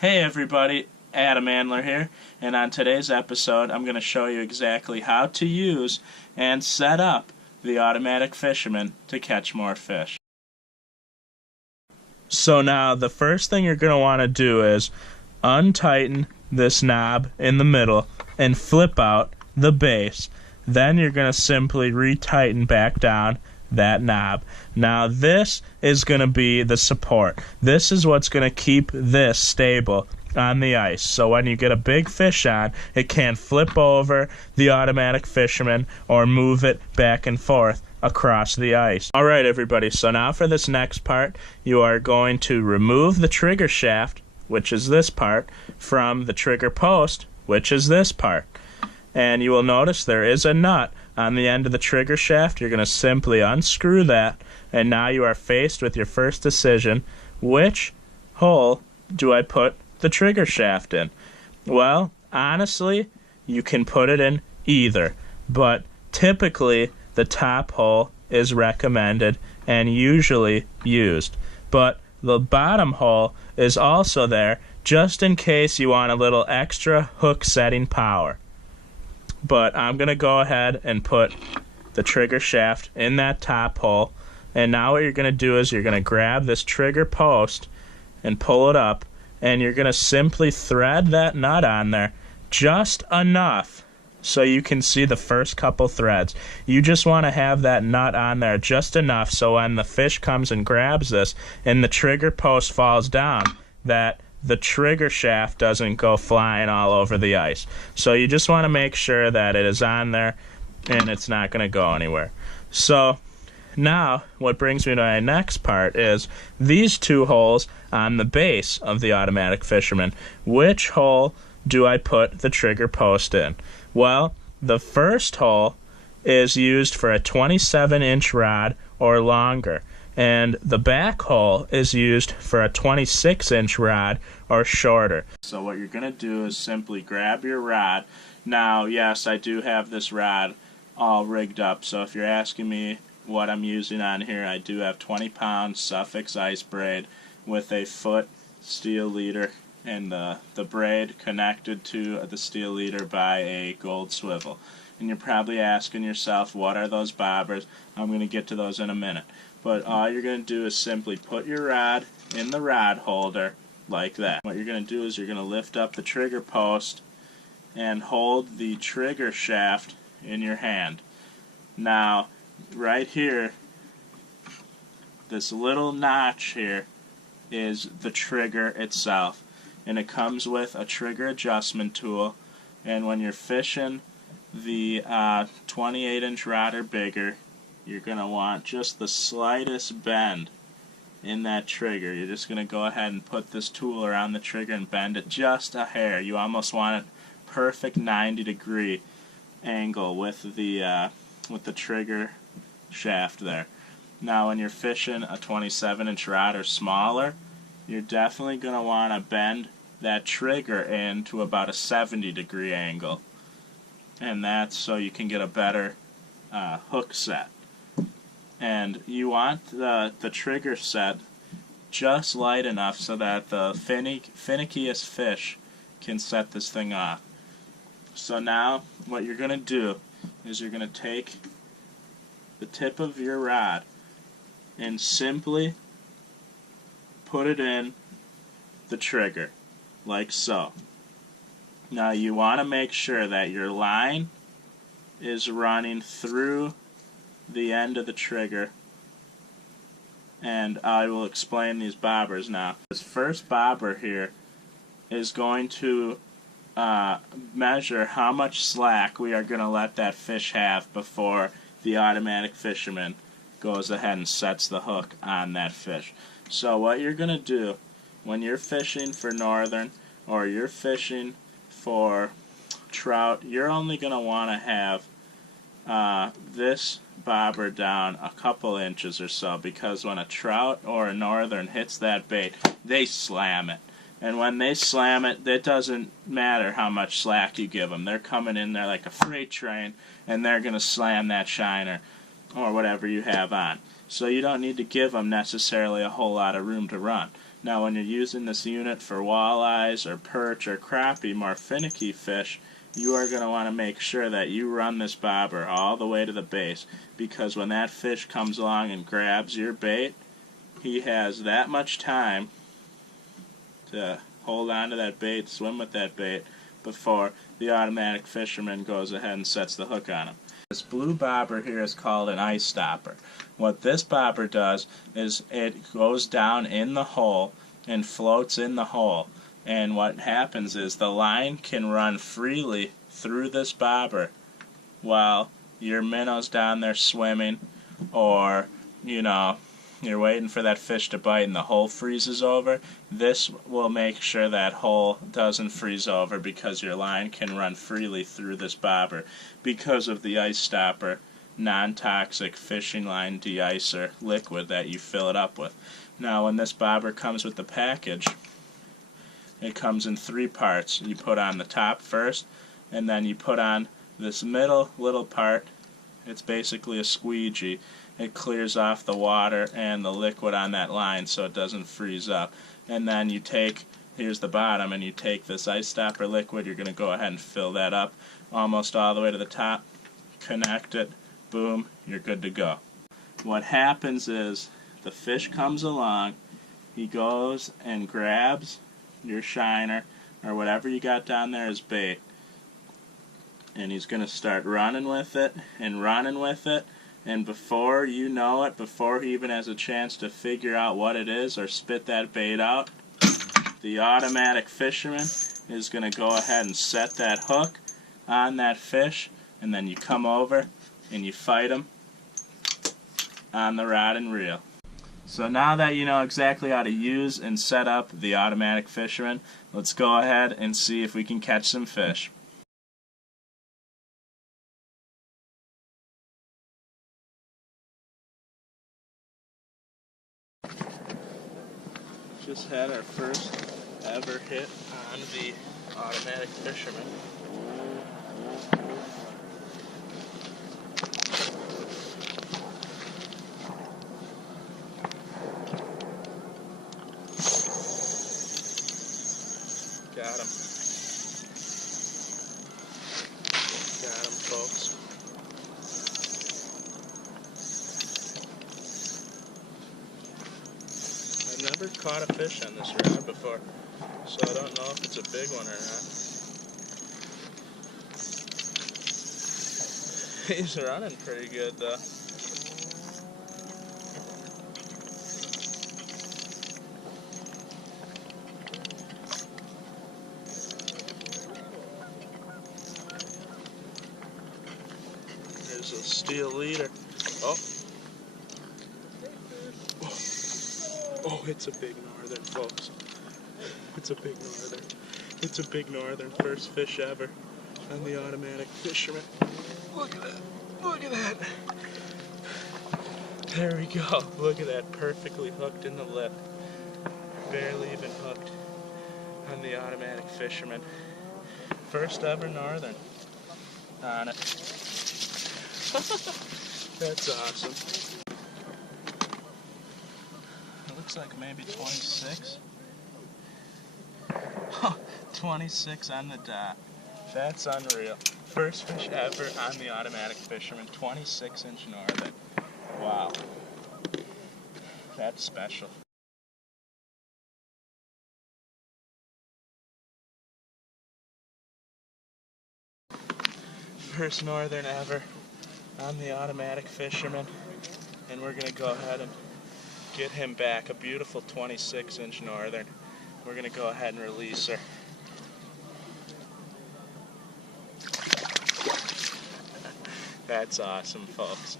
Hey everybody, Adam Andler here, and on today's episode I'm going to show you exactly how to use and set up the automatic Fisherman to catch more fish. So now the first thing you're going to want to do is untighten this knob in the middle and flip out the base. Then you're going to simply retighten back down that knob. Now this is going to be the support. This is what's going to keep this stable on the ice. So when you get a big fish on, it can't flip over the automatic Fisherman or move it back and forth across the ice. Alright everybody, so now for this next part, you are going to remove the trigger shaft, which is this part, from the trigger post, which is this part. And you will notice there is a nut on the end of the trigger shaft. You're going to simply unscrew that, and now you are faced with your first decision: which hole do I put the trigger shaft in? Well, honestly, you can put it in either, but typically the top hole is recommended and usually used. But the bottom hole is also there just in case you want a little extra hook setting power. But I'm going to go ahead and put the trigger shaft in that top hole. And now what you're going to do is you're going to grab this trigger post and pull it up. And you're going to simply thread that nut on there just enough so you can see the first couple threads. You just want to have that nut on there just enough so when the fish comes and grabs this and the trigger post falls down, that the trigger shaft doesn't go flying all over the ice. So you just want to make sure that it is on there and it's not going to go anywhere. So now what brings me to my next part is these two holes on the base of the automatic Fisherman. Which hole do I put the trigger post in? Well, the first hole is used for a 27-inch rod or longer, and the back hole is used for a 26-inch rod or shorter. So what you're going to do is simply grab your rod. Now, yes, I do have this rod all rigged up, so if you're asking me what I'm using on here, I do have 20-pound Suffix ice braid with a foot steel leader and the braid connected to the steel leader by a gold swivel. And you're probably asking yourself, what are those bobbers? I'm going to get to those in a minute. But all you're going to do is simply put your rod in the rod holder like that. What you're going to do is you're going to lift up the trigger post and hold the trigger shaft in your hand. Now, right here, this little notch here is the trigger itself. And it comes with a trigger adjustment tool. And when you're fishing the 28-inch rod or bigger, you're going to want just the slightest bend in that trigger. You're just going to go ahead and put this tool around the trigger and bend it just a hair. You almost want a perfect 90-degree angle with the trigger shaft there. Now when you're fishing a 27-inch rod or smaller, you're definitely going to want to bend that trigger in to about a 70-degree angle. And that's so you can get a better hook set. And you want the trigger set just light enough so that the finickiest fish can set this thing off. So now what you're going to do is you're going to take the tip of your rod and simply put it in the trigger like so. Now you want to make sure that your line is running through the end of the trigger, and I will explain these bobbers now. This first bobber here is going to measure how much slack we are going to let that fish have before the automatic Fisherman goes ahead and sets the hook on that fish. So what you're going to do when you're fishing for northern or you're fishing for trout, you're only going to want to have this bobber down a couple inches or so, because when a trout or a northern hits that bait, they slam it. And when they slam it, it doesn't matter how much slack you give them. They're coming in there like a freight train, and they're going to slam that shiner or whatever you have on. So you don't need to give them necessarily a whole lot of room to run. Now when you're using this unit for walleyes or perch or crappie, more finicky fish, you are going to want to make sure that you run this bobber all the way to the base, because when that fish comes along and grabs your bait, he has that much time to hold on to that bait, swim with that bait, before the automatic fisherman goes ahead and sets the hook on him. This blue bobber here is called an ice stopper. What this bobber does is it goes down in the hole and floats in the hole. And what happens is the line can run freely through this bobber while your minnow's down there swimming, or, you know, you're waiting for that fish to bite and the hole freezes over. This will make sure that hole doesn't freeze over, because your line can run freely through this bobber because of the ice stopper non-toxic fishing line de-icer liquid that you fill it up with. Now when this bobber comes with the package, it comes in 3 parts. You put on the top first, and then you put on this middle little part. It's basically a squeegee. It clears off the water and the liquid on that line so it doesn't freeze up. And then you take, here's the bottom, and you take this ice stopper liquid, you're going to go ahead and fill that up almost all the way to the top, connect it, boom, you're good to go. What happens is the fish comes along, he goes and grabs your shiner or whatever you got down there as bait, and he's going to start running with it and running with it, and before you know it, before he even has a chance to figure out what it is or spit that bait out, the automatic fisherman is going to go ahead and set that hook on that fish, and then you come over and you fight him on the rod and reel. So now that you know exactly how to use and set up the automatic fisherman, let's go ahead and see if we can catch some fish. Just had our first ever hit on the automatic fisherman. Got him. Got him, folks. I've never caught a fish on this rod before, so I don't know if it's a big one or not. He's running pretty good though. There's a steel leader. Oh. Oh, it's a big northern, folks. It's a big northern. It's a big northern. First fish ever on the automatic fisherman. Look at that. Look at that. There we go. Look at that. Perfectly hooked in the lip. Barely even hooked on the automatic fisherman. First ever northern on it. That's awesome. It looks like maybe 26. 26 on the dot. That's unreal. First fish ever on the automatic fisherman, 26-inch northern. Wow. That's special. First northern ever on the automatic fisherman, and we're going to go ahead and get him back. A beautiful 26-inch northern. We're going to go ahead and release her. That's awesome, folks.